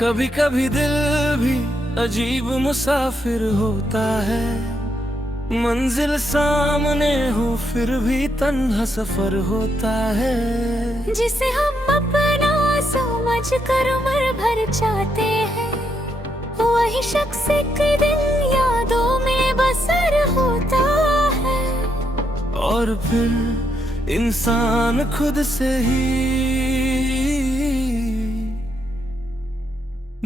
कभी कभी दिल भी अजीब मुसाफिर होता है, मंजिल सामने हो फिर भी तन्हा सफर होता है। जिसे हम अपना समझ कर उम्र भर चाहते हैं, वही शख्स एक दिन यादों में बसर होता है। और फिर इंसान खुद से ही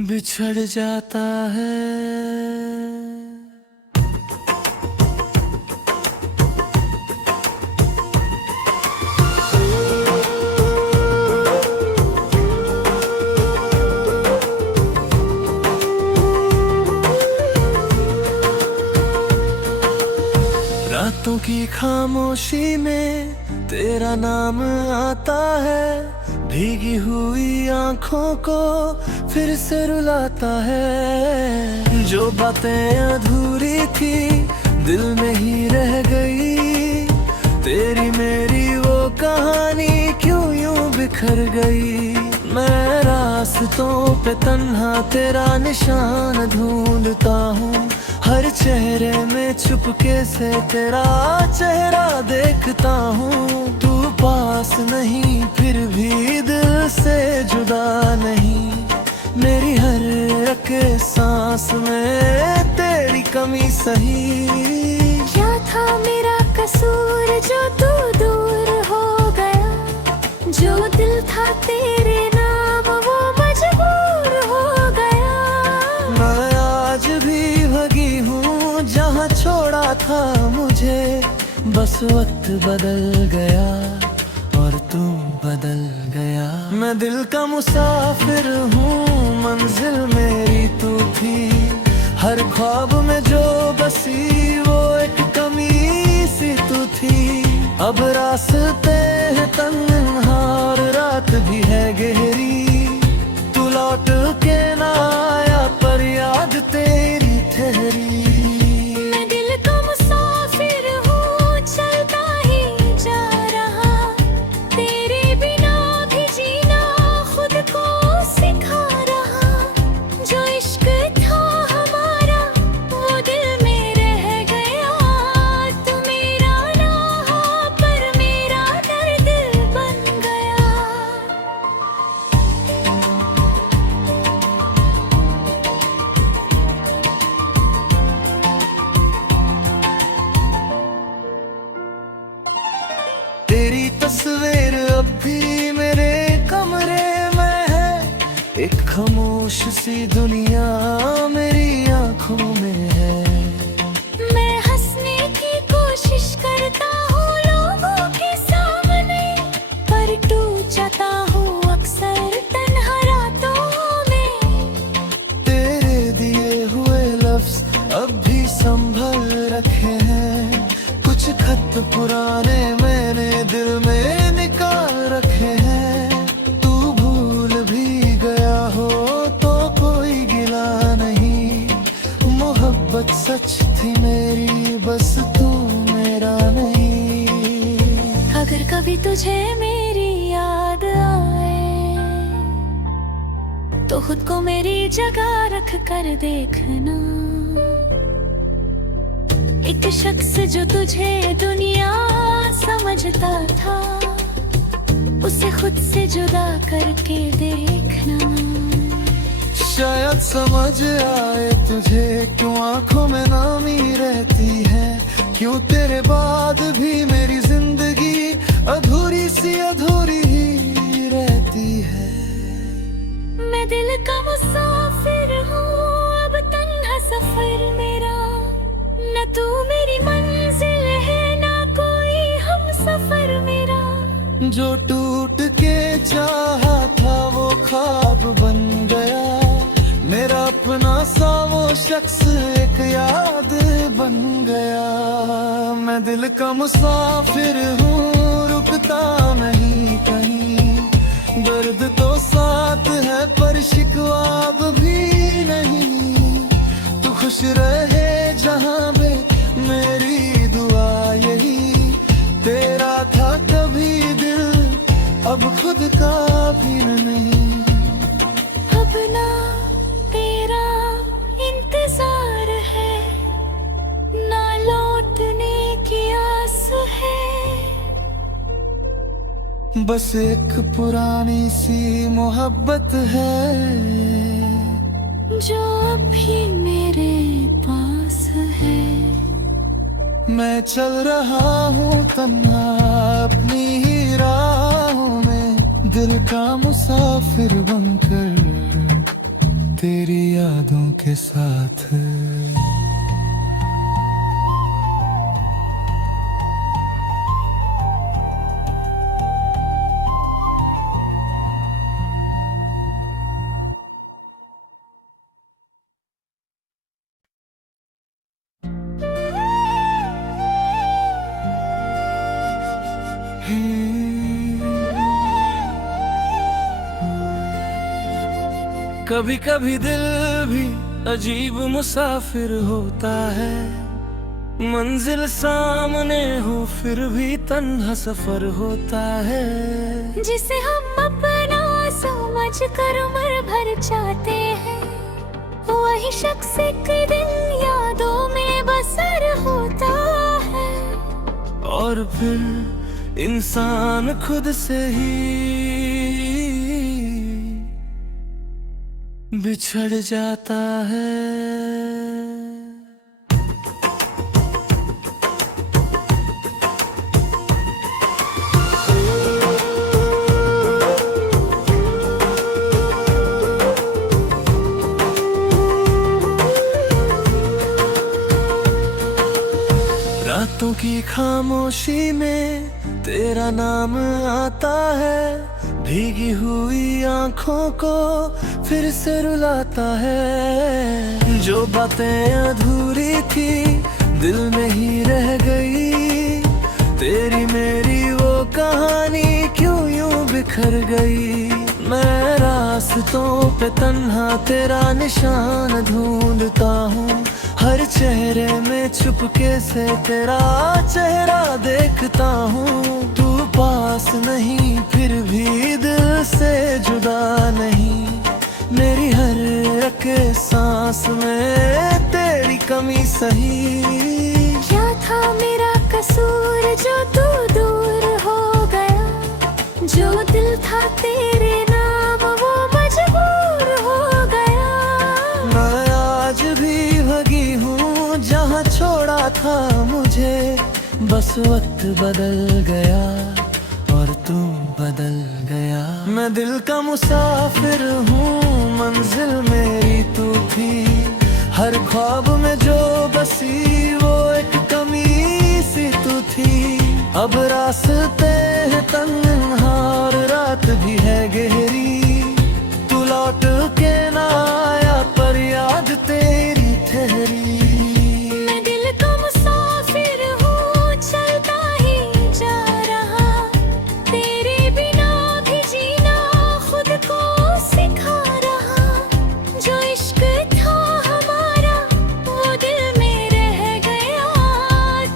बिछड़ जाता है। रातों की खामोशी में तेरा नाम आता है, भीगी हुई आंखों को फिर से रुलाता है। जो बातें अधूरी थी दिल में ही रह गई, तेरी मेरी वो कहानी क्यों यूं बिखर गई। मैं रास्तों पे तन्हा तेरा निशान ढूंढता हूँ, हर चेहरे में चुपके से तेरा चेहरा देखता हूँ। तू पास नहीं फिर भी दिल से जुदा नहीं, मेरी हर एक सांस में तेरी कमी सही। क्या था मेरा कसूर जो तू दूर हो गया, जो दिल था तेरे नाम वो मजबूर हो गया। मैं आज भी भगी हूँ जहाँ छोड़ा था मुझे, बस वक्त बदल गया और तू बदल गया। मैं दिल का मुसाफिर हूँ, मंजिल मेरी तू थी, हर ख्वाब में जो बसी वो एक कमी सी तू थी। अब रास्ते हैं तन्हा और रात भी है गहरी, तू लौट के ना आया पर याद तेरी ठहरी। मैं दिल का मुसाफिर हूँ, चलता ही जा रहा, तेरे बिना भी जीना खुद को सिखा रहा। जो इश्क था हमारा वो दिल में रह गया, तू मेरा ना हो पर मेरा दर्द बन गया। तेरी तस्वीर अब भी मेरे कमरे में है, एक खामोश सी दुनिया मेरी आंखों में है। मैं हंसने की कोशिश करता हूँ लोगों के सामने, पर टूट जाता हूँ अक्सर तन्हा रातों में। तेरे दिए हुए लफ्ज अब भी संभल रखे हैं, कुछ खत पुराने मैंने दिल में निकाल रखे हैं। तू भूल भी गया हो तो कोई गिला नहीं, मोहब्बत सच थी मेरी बस तू मेरा नहीं। अगर कभी तुझे मेरी याद आए तो खुद को मेरी जगह रख कर देखना। एक शख्स जो तुझे दुनिया समझता था, उसे खुद से जुदा करके देखना। शायद समझ आए तुझे क्यों आंखों में नामी रहती है, क्यों तेरे बाद भी मेरी जिंदगी अधूरी सी अधूरी ही रहती है। मैं दिल का मुसाफिर हूँ, अब तन्हा सफर मेरा, न तू मेरी मंजिल है ना कोई हम सफर मेरा। जो टूट के चाहा था वो ख्वाब बन गया, मेरा अपना सा वो शख्स एक याद बन गया। मैं दिल का मुसाफिर हूँ, रुकता नहीं कहीं, दर्द तो साथ है पर शिकवाब भी नहीं। तू खुश रहे जहाँ पे मेरी दुआ यही, तेरा था कभी दिल अब खुद का भी नहीं। अब ना बस एक पुरानी सी मोहब्बत है जो अभी मेरे पास है। मैं चल रहा हूँ तन्हा अपनी ही राहों में, दिल का मुसाफिर बनकर तेरी यादों के साथ। कभी कभी दिल भी अजीब मुसाफिर होता है, मंजिल सामने हो फिर भी तन्हा सफर होता है। जिसे हम अपना समझ कर उम्र भर चाहते हैं, वही शख्स एक दिन यादों में बसर होता है। और फिर इंसान खुद से ही बिछड़ जाता है। रातों की खामोशी में तेरा नाम आता है, भीगी हुई आंखों को फिर से रुलाता है। जो बातें अधूरी थी दिल में ही रह गई, तेरी मेरी वो कहानी क्यों यूं बिखर गई। मैं रास्तों पे तन्हा तेरा निशान ढूंढता हूँ, हर चेहरे में चुपके से तेरा चेहरा देखता हूँ। तू पास नहीं फिर भी दिल से जुदा नहीं, मेरी हर एक सांस में तेरी कमी सही। क्या था मेरा कसूर जो तू दूर हो गया, जो दिल था तेरे नाम वो मजबूर हो गया। मैं आज भी भगी हूँ जहाँ छोड़ा था मुझे, बस वक्त बदल गया और तू बदल गया। मैं दिल का मुसाफिर हूँ, मंजिल मेरी तू थी, हर ख्वाब में जो बसी वो एक कमी सी तू थी। अब रास्ते हैं तन्हा और रात भी है गहरी, तू लौट के ना आया पर याद तेरी ठहरी। मैं दिल का मुसाफिर हूँ चलता ही जा रहा, तेरे बिना भी जीना खुद को सिखा रहा। जो इश्क था हमारा वो दिल में रह गया,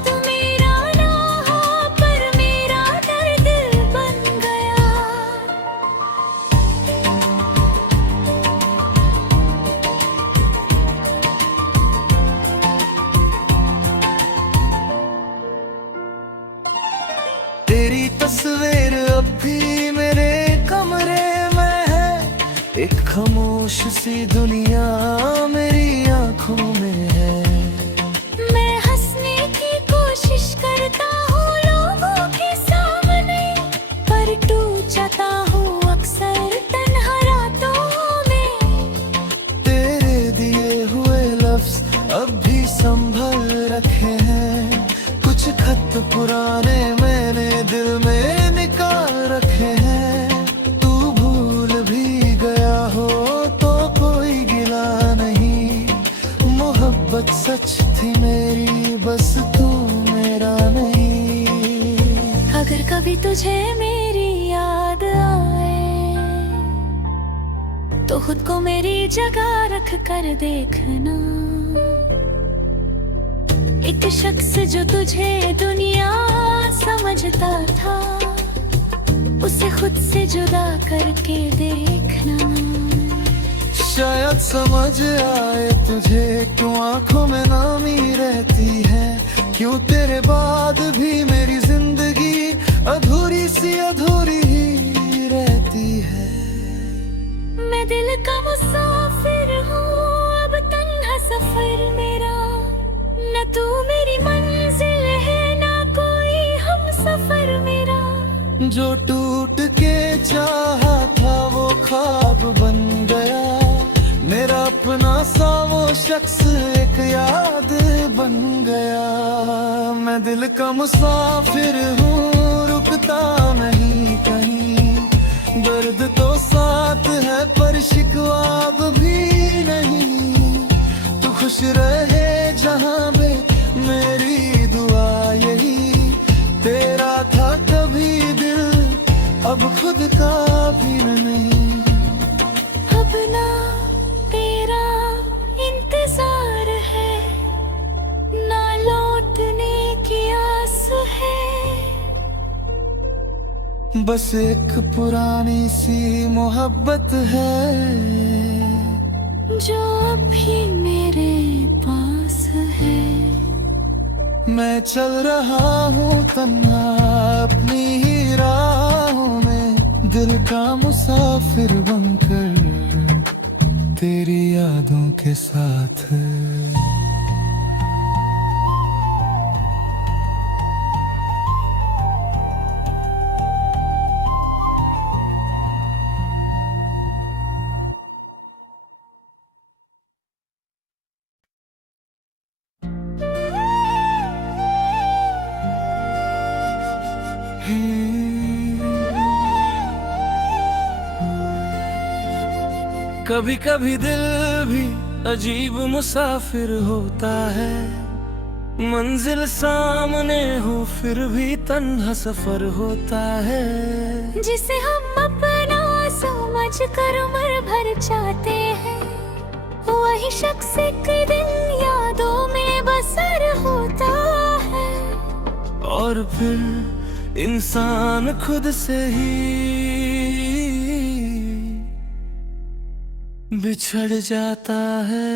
तू मेरा ना हो पर मेरा दर्द बन गया। तेरी तस्वीर अब भी मेरे कमरे में है, एक खामोश सी दुनिया मेरी आंखों में है। मैं हंसने की कोशिश करता हूँ लोगों के सामने, पर टूट जाता हूँ अक्सर तन्हा रातों में। तेरे दिए हुए लफ्ज अब भी संभल रखे हैं, कुछ खत पुराने मैंने दिल में निकाल रखे हैं। तू भूल भी गया हो तो कोई गिला नहीं, मोहब्बत सच थी मेरी बस तू मेरा नहीं। अगर कभी तुझे मेरी याद आए तो खुद को मेरी जगह रख कर देखना। एक शख्स जो तुझे दुनिया समझता था, उसे खुद से जुदा करके देखना। शायद समझ आए तुझे क्यों आंखों में नामी रहती है, क्यों तेरे बाद भी मेरी जिंदगी अधूरी सी अधूरी ही मैं दिल का मुसाफिर हूँ, अब तन्हा सफर मेरा। न तू मेरी मंजिल है, ना कोई हम सफर मेरा। जो टूट के चाहा था वो ख्वाब बन गया, मेरा अपना सा वो शख्स एक याद बन गया। मैं दिल का मुसाफिर हूँ, रुकता नहीं कहीं, दर्द तो साथ है पर शिकवा अब भी नहीं। तू खुश रहे जहाँ पे, मेरी दुआ यही। तेरा था कभी दिल, अब खुद का भी नहीं। अब ना तेरा इंतजार है, ना लौटने की आस है। बस एक पुरानी सी मोहब्बत है, जो अभी मेरे पास है। मैं चल रहा हूँ तन्हा अपनी ही राहों में, दिल का मुसाफिर बनकर तेरी यादों के साथ। कभी कभी दिल भी अजीब मुसाफिर होता है, मंजिल सामने हो फिर भी तन्हा सफर होता है। जिसे हम अपना समझ कर उम्र भर चाहते हैं, वही शख्स एक दिन यादों में बसर होता है। और फिर इंसान खुद से ही बिछड़ जाता है।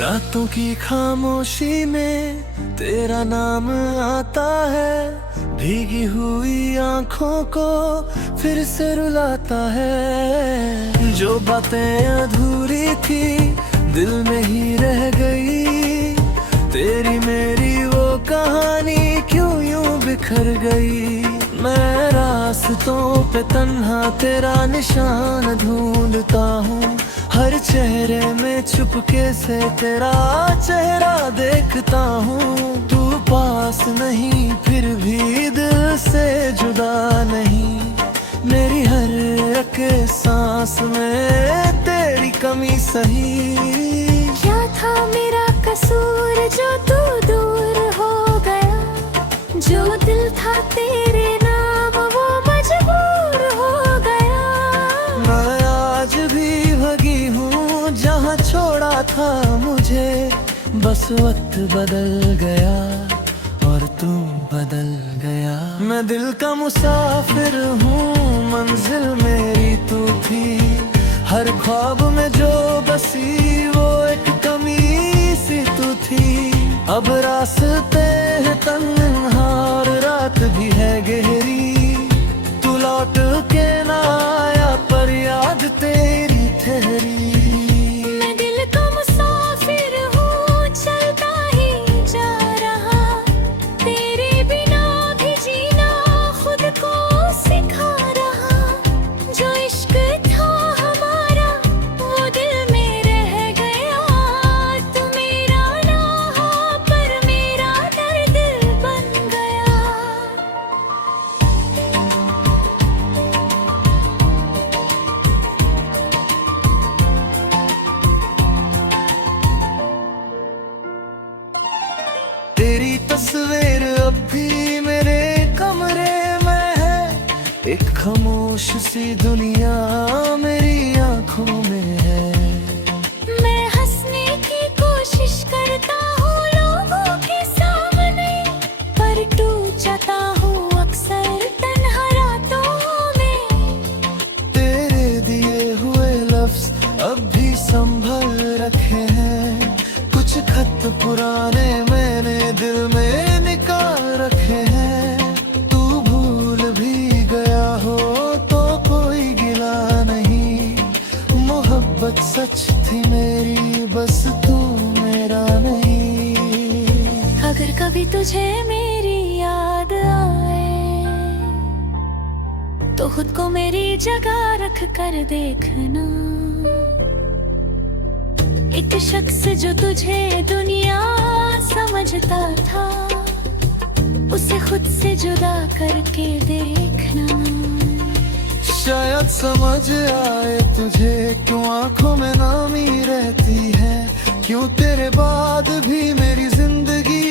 रातों की खामोशी में तेरा नाम आता है, भीगी हुई आंखों को फिर से रुलाता है। जो बातें अधूरी थी दिल में ही रह गई, तेरी मेरी वो कहानी क्यों यूं बिखर गई। मैं रास्तों पे तन्हा तेरा निशान ढूंढता हूँ, हर चेहरे में चुपके से तेरा चेहरा देखता हूँ। तू पास नहीं फिर भी दिल से जुदा नहीं, मेरी हर एक सांस में तेरी कमी सही। क्या था मेरा कसूर जो तू दूर हो गया, जो दिल था तेरे नाम वो मजबूर हो गया। मैं आज भी भगी हूँ जहाँ छोड़ा था मुझे, बस वक्त बदल गया और तू बदल गया। मैं दिल का मुसाफिर हूँ, मंजिल मेरी तू थी, हर ख्वाब में जो बसी वो एक कमी सी तू थी। अब रास्ते हैं तन्हा और रात भी है गहरी, तू लौट के ना आया पर याद तेरी ठहरी। मैं दिल का मुसाफिर हूँ, चलता ही जा रहा, तेरे बिना भी जीना खुद को सिखा रहा। जो इश्क था हमारा वो दिल में रह गया, तू मेरा ना हो पर मेरा दर्द बन गया। तेरी तस्वीर अब भी मेरे कमरे में है, एक खामोश सी दुनिया मेरी आंखों में है। मैं हंसने की कोशिश करता हूँ लोगों के सामने, पर टूट जाता हूँ अक्सर तन्हा रातों में। संभल रखे हैं, कुछ खत पुराने मैंने दिल में निकाल रखे हैं। तू भूल भी गया हो तो कोई गिला नहीं, मोहब्बत सच थी मेरी, बस तू मेरा नहीं। अगर कभी तुझे मेरी याद आए तो खुद को मेरी जगह रख कर देखना। एक शख्स जो तुझे दुनिया समझता था, उसे खुद से जुदा करके देखना। शायद समझ आए तुझे क्यों आंखों में नामी रहती है, क्यों तेरे बाद भी मेरी जिंदगी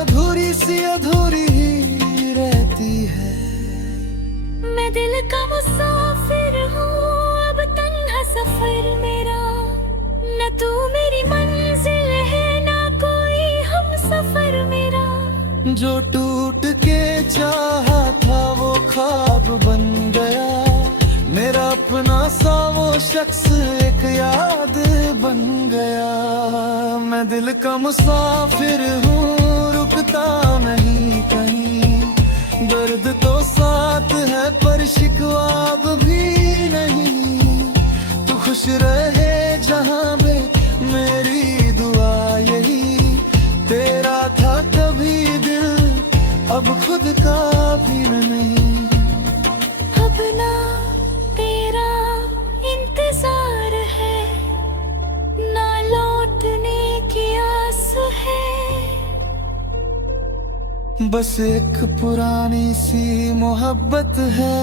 अधूरी सी अधूरी ही रहती है। मैं दिल का मुसाफिर हूँ, अब तन्हा सफर मेरा। न तू मेरी मंजिल है, ना कोई हम सफर मेरा। जो टूट के चाहा था वो ख्वाब बन गया, मेरा अपना सा वो शख्स एक याद बन गया। मैं दिल का मुसाफिर हूँ, रुकता नहीं कहीं, दर्द तो साथ है पर शिकवा भी नहीं। तू खुश रहे जहाँ में, मेरी दुआ यही। तेरा था कभी दिल, अब खुद का भी नहीं। अब ना तेरा इंतजार है, ना लौटने की आस है। बस एक पुरानी सी मोहब्बत है।